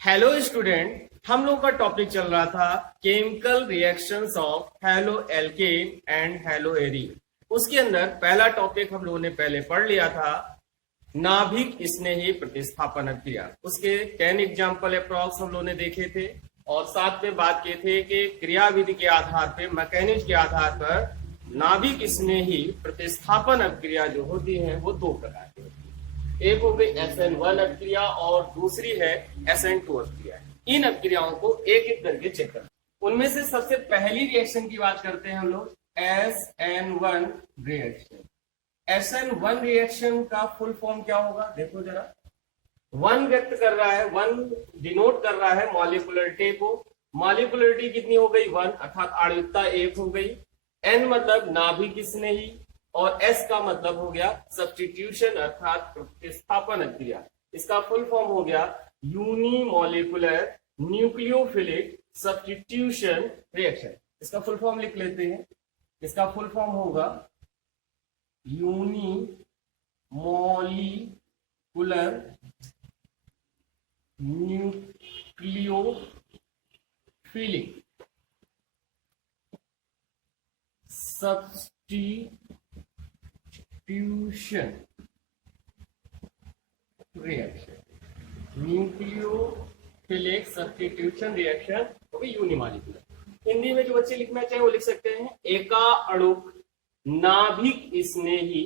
Hello student, हम लोग का टॉपिक चल रहा था chemical reactions of halo alkane and hello arene. उसके अंदर पहला टॉपिक हम लोगों ने पहले पढ़ लिया था, नाभिक स्नेही प्रतिस्थापन क्रिया। उसके 10 एग्जाम्पल अप्रॉक्स हम लोगों ने देखे थे और साथ में बात किए थे कि क्रियाविधि के आधार पर, मैकेनिज्म के आधार पर नाभिक स्नेही प्रतिस्थापन अभिक्रिया जो होती है वो दो प्रकार की होती है। एक हो गई SN1 अभिक्रिया और दूसरी है SN2 अभिक्रिया। इन अभिक्रियाओं को एक एक करके चेक करते हैं। उनमें से सबसे पहली रिएक्शन की बात करते हैं हम लोग, SN1 रिएक्शन। SN1 रिएक्शन का फुल फॉर्म क्या होगा, देखो जरा। वन व्यक्त कर रहा है, वन डिनोट कर रहा है मॉलिक्युलरिटी को। मॉलिक्युलरिटी कितनी हो गई, 1, अर्थात आणविकता 1 हो गई। N मतलब नाभिक स्नेही और S का मतलब हो गया सब्स्टिट्यूशन अर्थात प्रतिस्थापन क्रिया। इसका फुल फॉर्म हो गया यूनिमोलिकुलर न्यूक्लियोफिलिक सब्स्टिट्यूशन रिएक्शन। इसका फुल फॉर्म लिख लेते हैं। इसका फुल फॉर्म होगा unimolecular nucleophilic substitution reaction. Nucleophilic substitution reaction हो गई यूनिमॉलिक्यूलर। हिंदी में जो बच्चे लिखना चाहे वो लिख सकते हैं, एका अणुक नाभिक स्नेही।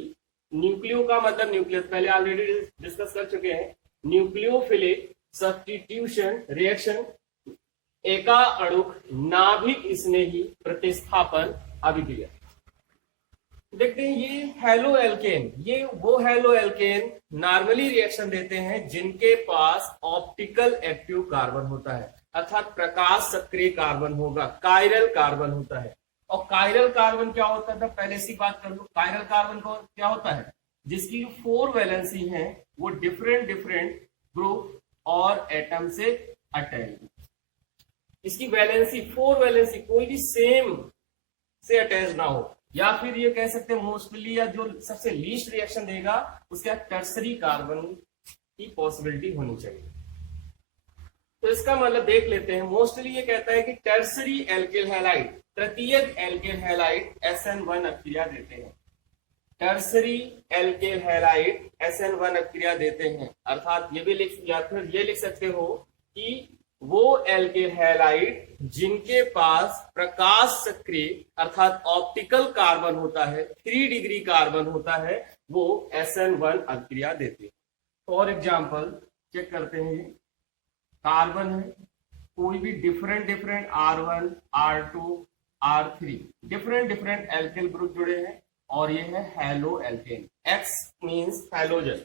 न्यूक्लियो का मतलब न्यूक्लियस, पहले ऑलरेडी डिस्कस कर चुके हैं। न्यूक्लियोफिलिक सब्स्टिट्यूशन रिएक्शन, एका अणुक नाभिक स्नेही प्रतिस्थापन अभिक्रिया। देखते हैं ये हेलो एल्केन, ये वो हेलो एल्केन नॉर्मली रिएक्शन देते हैं जिनके पास ऑप्टिकल एक्टिव कार्बन होता है, अर्थात प्रकाश सक्रिय कार्बन होगा, कायरल कार्बन होता है। और कायरल कार्बन क्या होता है, पहले से बात कर लो। कायरल कार्बन को क्या होता है, जिसकी 4 वैलेंसी है, वो डिफरेंट डिफरेंट ग्रुप और एटम से अटैच। इसकी वैलेंसी 4 वैलेंसी कोई भी सेम से अटैच ना हो, या फिर ये कह सकते हैं मोस्टली, या जो सबसे लीस्ट रिएक्शन देगा उसके टर्सरी कार्बन की पॉसिबिलिटी होनी चाहिए। तो इसका मतलब देख लेते हैं। मोस्टली ये कहता है कि टर्सरी एल्किल हैलाइड, तृतीयक एल्किल हैलाइड SN1 अभिक्रिया देते हैं। टर्सरी एल्किल हैलाइड SN1 अभिक्रिया देते हैं, अर्थात ये भी लिख, या फिर ये लिख सकते हो कि वो एल्किल हैलाइड जिनके पास प्रकाश सक्रिय अर्थात ऑप्टिकल कार्बन होता है, 3 डिग्री कार्बन होता है, वो SN1 अभिक्रिया देते हैं। फॉर एग्जाम्पल चेक करते हैं, कार्बन है कोई भी different different R1, R2, R3 different different alkyl group जुड़े हैं, और ये है halo alkane. X means halogen,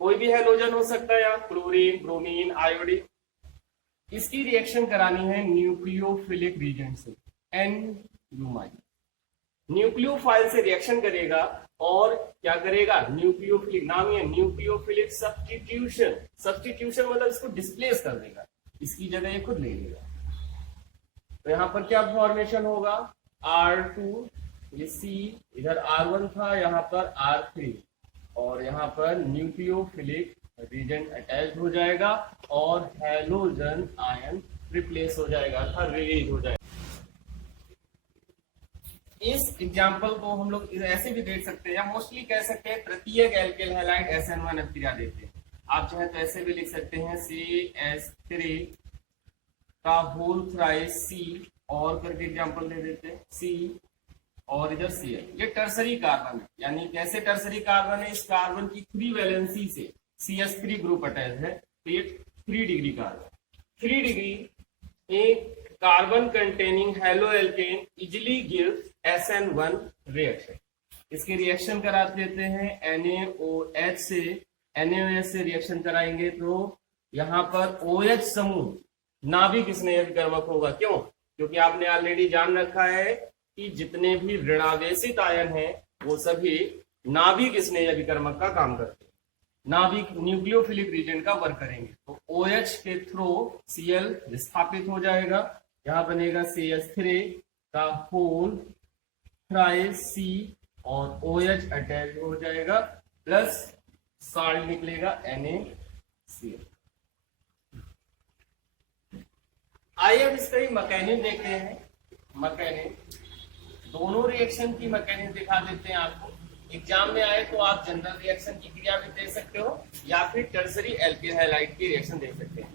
कोई भी हैलोजन हो सकता है, या क्लोरीन, ब्रोमीन, आयोडीन। इसकी रिएक्शन करानी है न्यूक्लियोफिलिक रीजन से, NU-। न्यूक्लियोफाइल से रिएक्शन करेगा और क्या करेगा, न्यूक्लियोफिलिक, नाम है न्यूक्लियोफिलिक सब्स्टिट्यूशन। सब्स्टिट्यूशन मतलब इसको डिस्प्लेस कर देगा, इसकी जगह ये खुद ले लेगा। तो यहां पर क्या फॉर्मेशन होगा, R2, ये C, इधर R1 था, यहां पर R3, और यहां पर न्यूक्लियोफिलिक रीजन अटैच हो जाएगा और हैलोजन आयन रिप्लेस हो जाएगा, अर्थात रिलीज हो जाएगा। इस एग्जाम्पल को हम लोग ऐसे भी देख सकते हैं, या मोस्टली कह सकते हैं तृतीयक एल्किल हैलाइड SN1 अभिक्रिया देते हैं। आप चाहे तो ऐसे भी लिख सकते हैं CH3 का होल थ्राइस C, और करके एग्जाम्पल दे देते हैं C, और इधर Cl। ये टर्सरी कार्बन है, यानी कैसे टर्सरी कार्बन है, इस कार्बन की 3 वैलेंसी से CH3 ग्रुप अटैच है, तो ये 3 डिग्री कार्बन। 3 डिग्री एक carbon containing halo alkane easily gives SN1 reaction. इसके रिएक्शन करा देते हैं NaOH से। NaOH से रिएक्शन कराएंगे तो यहां पर OH समूह नाभिक स्नेही अभिकर्मक होगा। क्यों, क्योंकि आपने ऑलरेडी जान रखा है कि जितने भी ऋणावेशित आयन हैं वो सभी नाभिक स्नेही अभिकर्मक का काम करते हैं, नाभिक न्यूक्लियोफिलिक रीजन का वर्क करेंगे। तो OH के थ्रू Cl विस्थापित हो जाएगा, यहां बनेगा CH3 का होल थ्राइस C, और OH अटैच हो जाएगा, प्लस साल्ट निकलेगा NaCl। आइए अब इसका ही मैकेनिज्म देखते हैं। मैकेनिज्म, दोनों रिएक्शन की मैकेनिज्म दिखा देते हैं आपको। एग्जाम में आए तो आप जनरल रिएक्शन की क्रिया भी दे सकते हो या फिर टर्सरी एल्किल हैलाइड की रिएक्शन दे सकते हैं।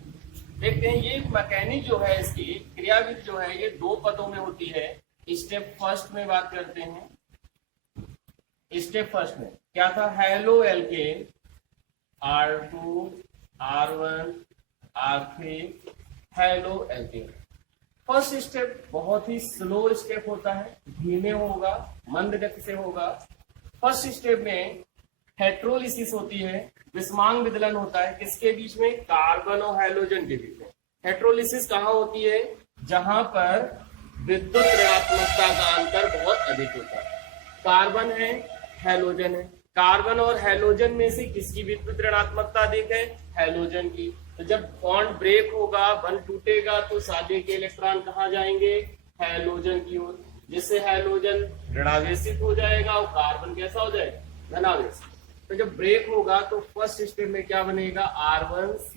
देखते हैं ये मैकेनिज्म जो है, इसकी क्रियाविधि जो है ये दो पदों में होती है। स्टेप फर्स्ट में बात करते हैं। स्टेप फर्स्ट में क्या था, halo alkane R2 R1 R3 halo alkane. First step बहुत ही स्लो स्टेप होता है, धीमे होगा, मंद गति से होगा। फर्स्ट स्टेप में हेट्रोलिसिस होती है, विषमांग विदलन होता है किसके बीच में, कार्बन और हैलोजन के बीच में। हेट्रोलिसिस कहाँ होती है, जहां पर विद्युत ऋणात्मकता का अंतर बहुत अधिक होता है। कार्बन है, हैलोजन है, कार्बन और हैलोजन में से किसकी विद्युत ऋणात्मकता अधिक है, हैलोजन की। तो जब बॉन्ड ब्रेक होगा, बंध टूटेगा, तो सादे के इलेक्ट्रॉन कहाँ जाएंगे, हैलोजन की ओर, जिससे हैलोजन ऋणावेशित हो जाएगा और कार्बन कैसा हो जाएगा, धनावेशित। तो जब ब्रेक होगा तो फर्स्ट स्टेप में क्या बनेगा, R1C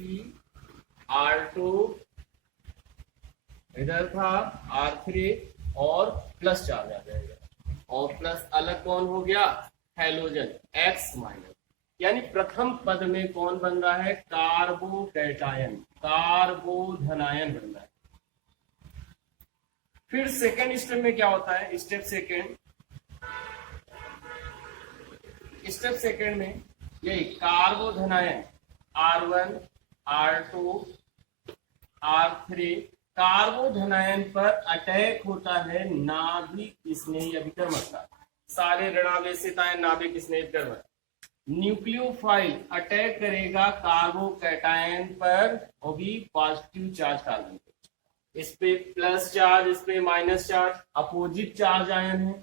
R2 इधर था R3 और प्लस चार्ज आ जाएगा, और प्लस अलग कौन हो गया, हैलोजन X माइनस। यानी प्रथम पद में कौन बन रहा है, कार्बोकैटायन, कार्बोधनायन बन रहा है। फिर सेकेंड स्टेप में क्या होता है, स्टेप सेकेंड में यही कार्बोधनायन R1 R2 R3 कार्बोधनायन पर अटैक होता है नाभिक स्नेही अभिकर्मक का। सारे ऋणावेशित आयन नाभिक स्नेही अभिकर्मक। न्यूक्लियोफाइल अटैक करेगा कार्बोकैटायन पर और भी पॉजिटिव चार्ज कार्बन पे। इस पे प्लस चार्ज, इस पे minus charge, opposite charge ion है,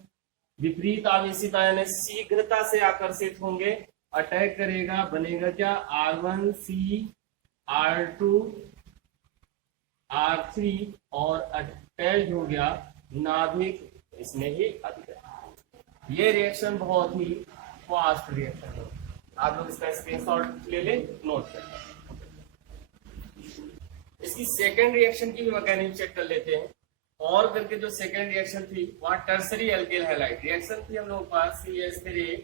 विपरीत आवेशित आयन है, शीघ्रता से आकर्षित होंगे, अटैक करेगा, बनेगा क्या, R1C R2 R3 और अटैच हो गया नाभिक स्नेही अभिकर्मक। ये रिएक्शन बहुत ही फास्ट रिएक्शन है, आप लोग इसका स्क्रीनशॉट ले लें, नोट कर लें। इसकी सेकेंड रिएक्शन की भी मैकेनिज्म चेक कर लेते हैं। और करके जो सेकेंड रिएक्शन थी वहां टर्सरी एल्किल हैलाइड रिएक्शन थी हम लोगों के पास, CH3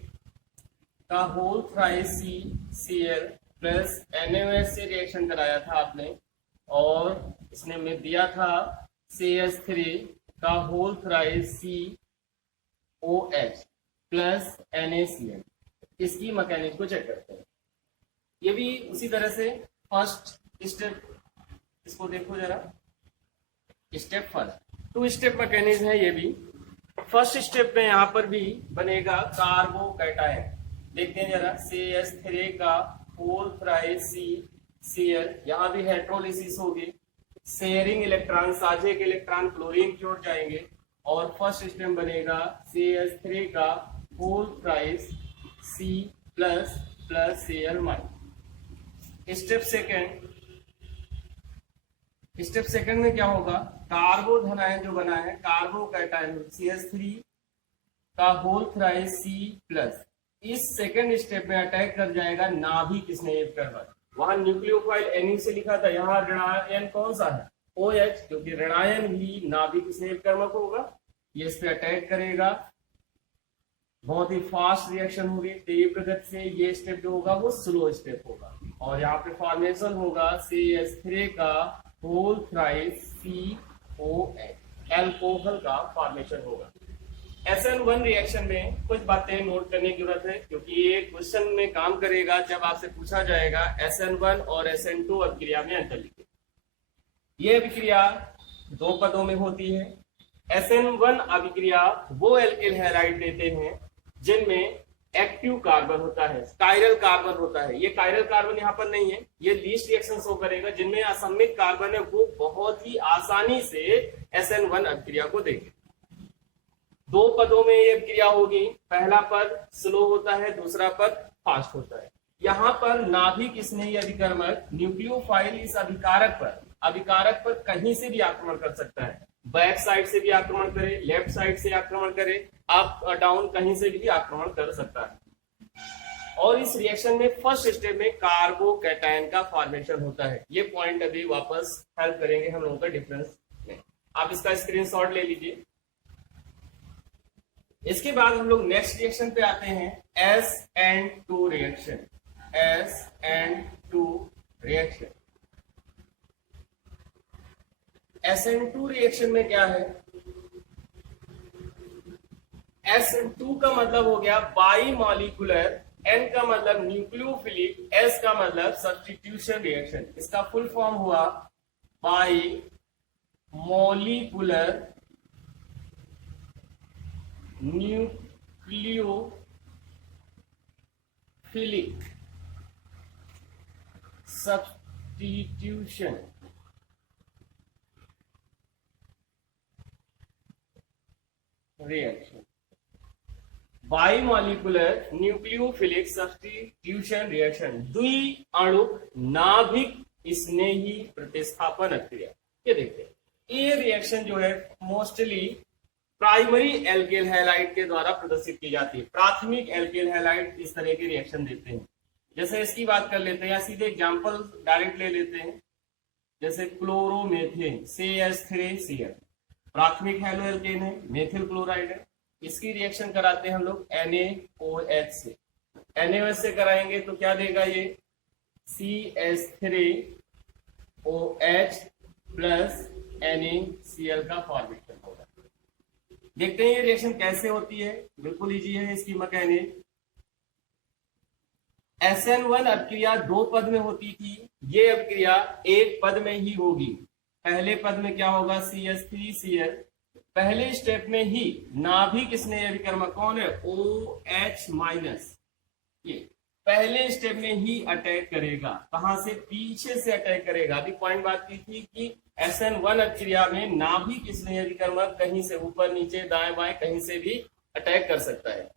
का whole thrice CCl plus NaOH से रिएक्शन कराया था आपने, और इसने में दिया था CH3 का whole thrice COH plus NaCl। इसकी मैकेनिज्म को चेक करते हैं। ये भी उसी तरह से फर्स्ट स्टेप, इसको देखो जरा, स्टेप फर्स्ट, 2 स्टेप मैकेनिज्म है ये भी। फर्स्ट स्टेप में यहां पर भी बनेगा कार्बोकैटायन। देखते हैं जरा, CH3 का होल थ्राइस CCl, यहां भी हेट्रोलिसिस होगी, शेयरिंग इलेक्ट्रॉन, साझे के इलेक्ट्रॉन क्लोरीन की ओर जाएंगे, और फर्स्ट स्टेप बनेगा CH3 का whole thrice C plus plus Cl minus. Step second में क्या होगा, कार्बोधनायन जो बना है, कार्बोकैटायन CH3 का होल थ्राइस C प्लस, इस सेकंड स्टेप में अटैक कर जाएगा नाभिक स्नेही अभिकर्मक। वहां न्यूक्लियोफाइल Nu से लिखा था, यहाँ ऋणायन कौन सा है, OH, क्योंकि ऋणायन भी नाभिक स्नेही अभिकर्मक होगा। ये इस पे अटैक करेगा, बहुत ही फास्ट रिएक्शन होगी, तीव्र गति से। ये स्टेप जो होगा वो स्लो स्टेप होगा, और यहाँ पे फॉर्मेशन होगा CH3 का होल थ्राइस COH, एल्कोहल का फॉर्मेशन होगा। SN1 रिएक्शन में कुछ बातें नोट करने की जरूरत है, क्योंकि ये क्वेश्चन में काम करेगा जब आपसे पूछा जाएगा SN1 और SN2 अभिक्रिया में अंतर लिखिए। ये अभिक्रिया 2 पदों में होती है। SN1 अभिक्रिया वो एल्किल हैलाइड देते हैं जिनमें एक्टिव कार्बन होता है, कायरल कार्बन होता है। ये कायरल कार्बन यहाँ पर नहीं है, ये लीस्ट रिएक्शन शो करेगा। जिनमें असमित कार्बन है वो बहुत ही आसानी से SN1 अभिक्रिया को देंगे। 2 पदों में ये अभिक्रिया होगी, पहला पद स्लो होता है, दूसरा पद फास्ट होता है। यहाँ पर नाभिक स्नेही अभिकर्मक न्यूक्लियोफाइल इस अभिकारक पर कहीं से भी आक्रमण कर सकता है, बैक साइड से भी आक्रमण करे, लेफ्ट साइड से आक्रमण करे, अप डाउन कहीं से भी आक्रमण कर सकता है। और इस रिएक्शन में फर्स्ट स्टेप में कार्बोकैटायन का फॉर्मेशन होता है। ये पॉइंट अभी वापस हेल्प करेंगे हम लोगों का डिफरेंस में। आप इसका स्क्रीनशॉट ले लीजिए। इसके बाद हम लोग नेक्स्ट रिएक्शन पे आते हैं, SN2 reaction. SN2 reaction, SN2 reaction में क्या है? SN2 का मतलब हो गया बाई मॉलिक्यूलर, N का मतलब न्यूक्लियोफिलिक, S का मतलब सब्स्टिट्यूशन रिएक्शन। इसका फुल फॉर्म हुआ bimolecular nucleophilic substitution reaction. Bimolecular nucleophilic substitution reaction, द्विअणुक नाभिक स्नेही प्रतिस्थापन क्रिया। ये देखते हैं, ये रिएक्शन जो है मोस्टली प्राइमरी एल्केल हैलाइड के द्वारा प्रदर्शित की जाती है। प्राथमिक एल्केल हैलाइड इस तरह के रिएक्शन देते हैं। जैसे इसकी बात कर लेते हैं या सीधे एग्जांपल डायरेक्ट ले लेते हैं, जैसे क्लोरोमेथेन CH3Cl, प्राथमिक हैलो एल्केन है, मेथिल क्लोराइड है। इसकी रिएक्शन कराते हैं हम लोग NaOH से। NaOH से कराएंगे तो क्या देगा ये? CH3OH प्लस NaCl का फॉर्मेशन होगा। देखते हैं ये रिएक्शन कैसे होती है। बिल्कुल इजी है इसकी मैकेनिक। SN1 अभिक्रिया 2 पद में होती थी, ये अभिक्रिया 1 पद में ही होगी। पहले पद में क्या होगा? CH3Cl। पहले स्टेप में ही नाभिक स्नेह अभिकर्मक कौन है? OH-। ये पहले स्टेप में ही अटैक करेगा। कहां से? पीछे से अटैक करेगा। अभी पॉइंट बात की थी कि SN1 अभिक्रिया में नाभिक स्नेह अभिकर्मक कहीं से ऊपर नीचे दाएं बाएं कहीं से भी अटैक कर सकता है।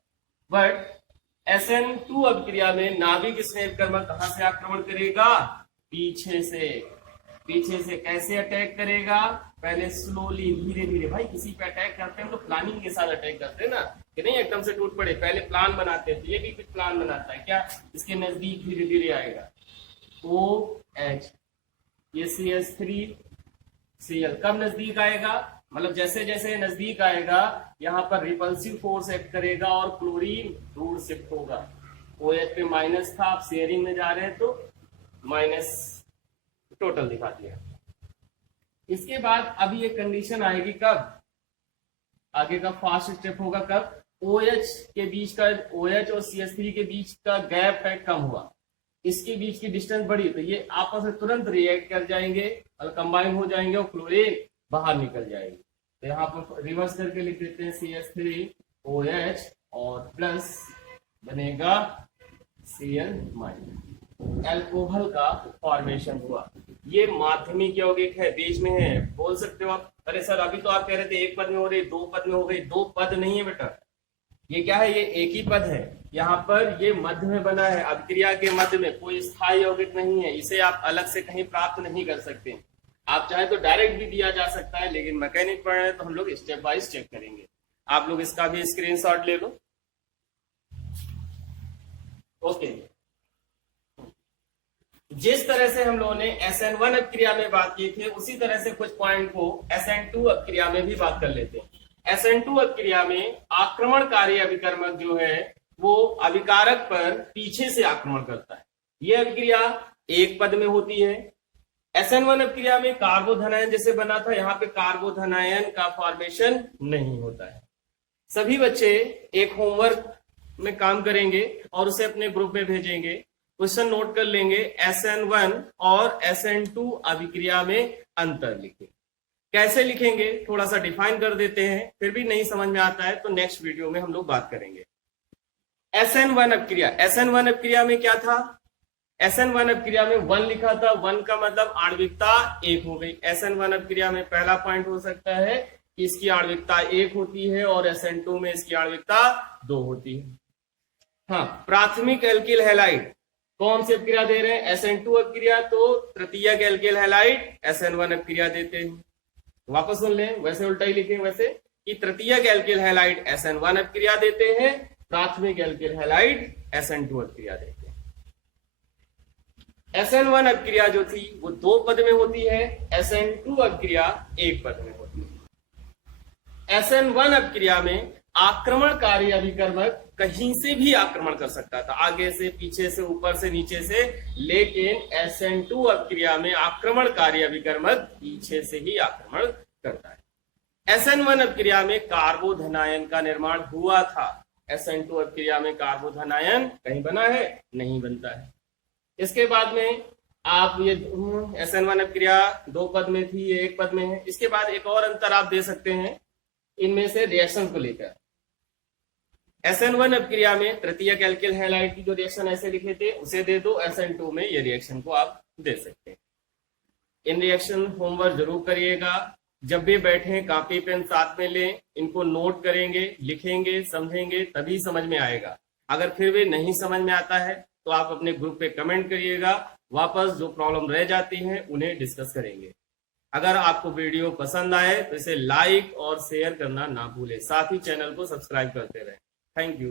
बट SN2 अभिक्रिया में नाभिक स्नेह अभिकर्मक कहां से आक्रमण करेगा? पीछे से। पीछे से कैसे अटैक करेगा? पहले स्लोली, धीरे धीरे। भाई किसी पे अटैक करते हैं तो प्लानिंग के साथ अटैक करते हैं ना, कि नहीं एकदम से टूट पड़े। पहले प्लान बनाते हैं। तो ये भी कुछ प्लान बनाता है। क्या? इसके नजदीक धीरे धीरे आएगा OH, ये CH3Cl। कब नजदीक आएगा? मतलब जैसे जैसे नजदीक आएगा यहाँ पर रिपल्सिव फोर्स एक्ट करेगा और क्लोरीन दूर शिफ्ट होगा। OH पे माइनस था, आप शेयरिंग में जा रहे हैं तो माइनस टोटल दिखा दिया। इसके बाद अभी ये कंडीशन आएगी कब? आगे का फास्ट स्टेप होगा कब? OH के बीच का, OH और CH3 के बीच का गैप है कम हुआ, इसके बीच की डिस्टेंस बढ़ी, तो ये आपस में तुरंत रिएक्ट कर जाएंगे और कंबाइन हो जाएंगे और क्लोरीन बाहर निकल जाएगी। तो यहाँ पर रिवर्स करके लिख देते हैं CH3OH और प्लस बनेगा Cl-। एल्कोहल का फॉर्मेशन हुआ। ये माध्यमिक यौगिक है, बीच में है। बोल सकते हो आप, अरे सर अभी तो आप कह रहे थे 1 पद में हो रही, 2 पद में हो गई। 2 पद नहीं है बेटा, ये क्या है? ये एक ही पद है। यहाँ पर ये मध्य में बना है, अभिक्रिया के मध्य में। कोई स्थायी यौगिक नहीं है, इसे आप अलग से कहीं प्राप्त नहीं कर सकते। आप चाहे तो डायरेक्ट भी दिया जा सकता है, लेकिन मैकेनिक पढ़ रहे हैं तो हम लोग स्टेप वाइज चेक करेंगे। आप लोग इसका भी स्क्रीनशॉट ले लो। ओके, जिस तरह से हम लोगों ने SN1 अभिक्रिया में बात की थी, उसी तरह से कुछ पॉइंट को SN2 अभिक्रिया में भी बात कर लेते हैं। SN2 अभिक्रिया में आक्रमणकारी अभिकर्मक जो है वो अभिकारक पर पीछे से आक्रमण करता है। यह अभिक्रिया 1 पद में होती है। SN1 अभिक्रिया में कार्बोधनायन जैसे बना था, यहाँ पे कार्बोधनायन का फॉर्मेशन नहीं होता है। सभी बच्चे एक होमवर्क में काम करेंगे और उसे अपने ग्रुप में भेजेंगे। क्वेश्चन नोट कर लेंगे, SN1 और SN2 अभिक्रिया में अंतर लिखें। कैसे लिखेंगे थोड़ा सा डिफाइन कर देते हैं, फिर भी नहीं समझ में आता है तो नेक्स्ट वीडियो में हम लोग बात करेंगे। SN1 अभिक्रिया, SN1 अभिक्रिया में क्या था? SN1 अभिक्रिया में 1 लिखा था। 1 का मतलब आणविकता 1 हो गई। SN1 अभिक्रिया में पहला पॉइंट हो सकता है कि इसकी आणविकता 1 होती है और SN2 में इसकी आणविकता 2 होती है। हाँ, प्राथमिक एल्किल हैलाइड कौन सी अभिक्रिया दे रहे हैं? SN2 अभिक्रिया। तो तृतीयक एल्किल हैलाइड SN1 अभिक्रिया देते हैं। वापस सुन लें, वैसे उल्टा ही लिखें वैसे, कि तृतीयक एल्किल हैलाइड SN1 अभिक्रिया देते हैं, प्राथमिक एल्किल हैलाइड SN2 अभिक्रिया देखते हैं। SN1 अभिक्रिया जो थी वो 2 पद में होती है, SN2 अभिक्रिया 1 पद में होती है। SN1 अभिक्रिया में आक्रमणकारी अभिकर्मक कहीं से भी आक्रमण कर सकता था, आगे से, पीछे से, ऊपर से, नीचे से, लेकिन SN2 अभिक्रिया में आक्रमणकारी अभिकर्मक पीछे से ही आक्रमण करता है। SN1 अभिक्रिया में कार्बोधनायन का निर्माण हुआ था, SN2 अभिक्रिया में कार्बोधनायन कहीं बना है? नहीं बनता है। इसके बाद में आप ये SN1 अभिक्रिया 2 पद में थी, ये 1 पद में है। इसके बाद एक और अंतर आप दे सकते हैं इनमें से रिएक्शन को लेकर। SN1 अभिक्रिया में तृतीयक एल्किल हैलाइड की जो रिएक्शन ऐसे लिखे थे उसे दे दो, SN2 में ये रिएक्शन को आप दे सकते हैं। इन रिएक्शन होमवर्क जरूर करिएगा। जब भी बैठे कॉपी पेन साथ में लें, इनको नोट करेंगे, लिखेंगे, समझेंगे, तभी समझ में आएगा। अगर फिर भी नहीं समझ में आता है तो आप अपने ग्रुप पे कमेंट करिएगा, वापस जो प्रॉब्लम रह जाती है उन्हें डिस्कस करेंगे। अगर आपको वीडियो पसंद आए तो इसे लाइक और शेयर करना ना भूलें, साथ ही चैनल को सब्सक्राइब करते रहें। Thank you.